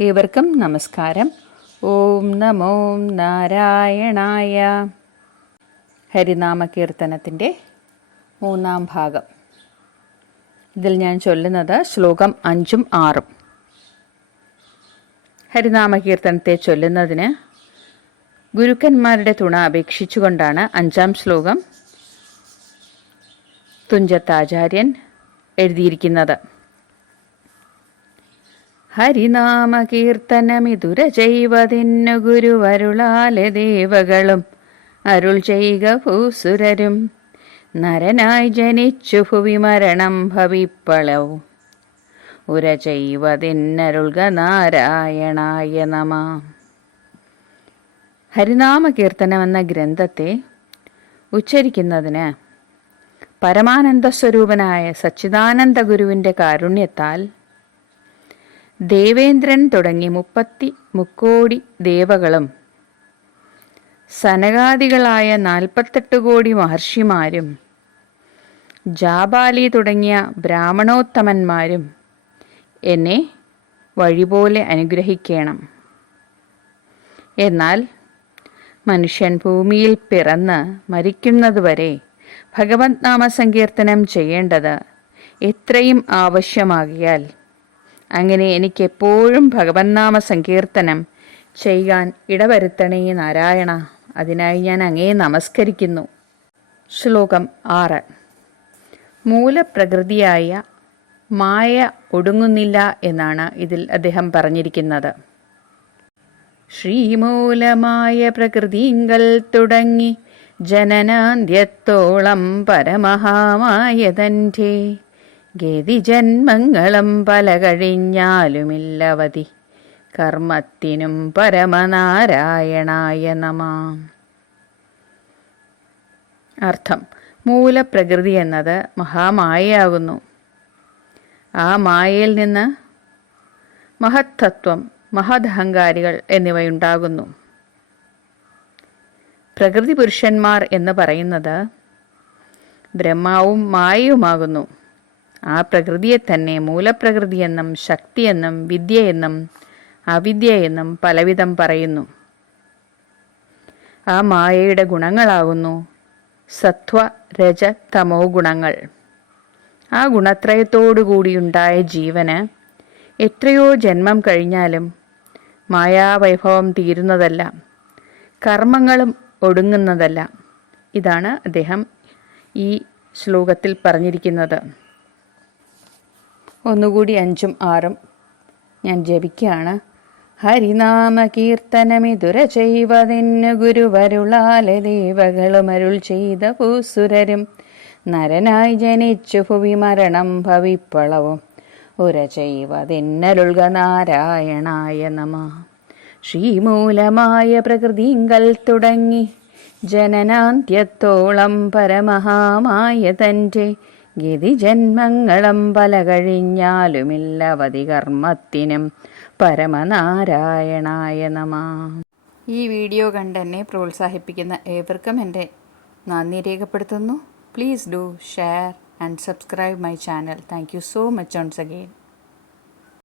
ഏവർക്കും നമസ്കാരം. ഓം നമോ നാരായണായ. ഹരിനാമ കീർത്തനത്തിന്റെ മൂന്നാം ഭാഗം. ഇതിൽ ഞാൻ ചൊല്ലുന്നത് ശ്ലോകം അഞ്ചും ആറും. ഹരിനാമ കീർത്തനത്തെ ചൊല്ലുന്നതിന് ഗുരുക്കന്മാരുടെ തുണ അപേക്ഷിച്ചുകൊണ്ടാണ് അഞ്ചാം ശ്ലോകം തുഞ്ചത്താചാര്യൻ എഴുതിയിരിക്കുന്നത്. ഹരിനാമകീർത്തനമിതുര ചെയ്വതിന്നു ഗുരുവരുളാലെ ദേവകളും അരുൾ ചെയ്യുക ഭൂസുരരും. നരനായി ജനിച്ചു ഭുവി മരണം ഭവിപ്പളവും. ഉര ചെയ്വതിന്നരുൾക നാരായണായ നമ. ഹരിനാമകീർത്തനം എന്ന ഗ്രന്ഥത്തെ ഉച്ചരിക്കുന്നതിന് പരമാനന്ദ സ്വരൂപനായ സച്ചിദാനന്ദ ഗുരുവിന്റെ കാരുണ്യത്താൽ ദേവേന്ദ്രൻ തുടങ്ങി മുപ്പത്തി മുക്കോടി ദേവകളും. സനകാദികളായ നാൽപ്പത്തെട്ട് കോടി മഹർഷിമാരും. ജാബാലി തുടങ്ങിയ ബ്രാഹ്മണോത്തമന്മാരും എന്നെ വഴിപോലെ അനുഗ്രഹിക്കണം. എന്നാൽ മനുഷ്യൻ ഭൂമിയിൽ പിറന്ന് മരിക്കുന്നതുവരെ ഭഗവത് നാമസങ്കീർത്തനം ചെയ്യേണ്ടത് എത്രയും ആവശ്യമാകിയാൽ അങ്ങനെ എനിക്കെപ്പോഴും ഭഗവന്നാമ സങ്കീർത്തനം ചെയ്യാൻ ഇടവരുത്തണേ നാരായണ. അതിനായി ഞാൻ അങ്ങേ നമസ്കരിക്കുന്നു. ശ്ലോകം ആറ്. മൂലപ്രകൃതിയായ മായ ഒടുങ്ങുന്നില്ല എന്നാണ് ഇതിൽ അദ്ദേഹം പറഞ്ഞിരിക്കുന്നത്. ശ്രീമൂലമായ പ്രകൃതിങ്കൽ തുടങ്ങി ജനനാന്ത്യത്തോളം പരമഹാമായതന്റെ ഗതിജന്മങ്ങളും പല കഴിഞ്ഞാലുമില്ലവതി. കർമ്മത്തിനും പരമനാരായണായ നമ. അർത്ഥം മൂലപ്രകൃതി എന്നത് മഹാമായയാകുന്നു. ആ മായയിൽ നിന്ന് മഹത്തത്വം മഹദഹങ്കാരികൾ എന്നിവയുണ്ടാകുന്നു. പ്രകൃതി പുരുഷന്മാർ എന്ന് പറയുന്നത് ബ്രഹ്മാവും മായയുമാകുന്നു. ആ പ്രകൃതിയെ തന്നെ മൂലപ്രകൃതിയെന്നും ശക്തിയെന്നും വിദ്യയെന്നും അവിദ്യയെന്നും പലവിധം പറയുന്നു. ആ മായയുടെ ഗുണങ്ങളാകുന്നു. സത്വ രജ തമോ ഗുണങ്ങൾ. ആ ഗുണത്രയത്തോടുകൂടിയുണ്ടായ ജീവന് എത്രയോ ജന്മം കഴിഞ്ഞാലും മായാവൈഭവം തീരുന്നതല്ല. കർമ്മങ്ങളും ഒടുങ്ങുന്നതല്ല. ഇതാണ് അദ്ദേഹം ഈ ശ്ലോകത്തിൽ പറഞ്ഞിരിക്കുന്നത്. ഒന്നുകൂടി അഞ്ചും ആറും. ഞാൻ ജപിക്കുകയാണ്. ഹരിനാമ കീർത്തനമിതുര ചെയ്വതിന് ഗുരുവരുളാലെ ദേവകളും അരുൾ ചെയ്ത ഭൂസുരരും നരനായി ജനിച്ചു ഭുവി മരണം ഭവിപ്പളവും. ഉര ചെയ്വതിന്നരുൾക നാരായണായ നമ. ശ്രീമൂലമായ പ്രകൃതിങ്കൽ തുടങ്ങി. ജനനാന്ത്യത്തോളം പരമഹാമായ തന്റെ ഗതിജന്മങ്ങളും പല കഴിഞ്ഞാലുമില്ലവതി കർമ്മത്തിനും പരമനാരായണായ നമ. ഈ വീഡിയോ കണ്ട് എന്നെ പ്രോത്സാഹിപ്പിക്കുന്ന ഏവർക്കും എന്റെ നന്ദി രേഖപ്പെടുത്തുന്നു. Please do share and subscribe my channel thank you so much once again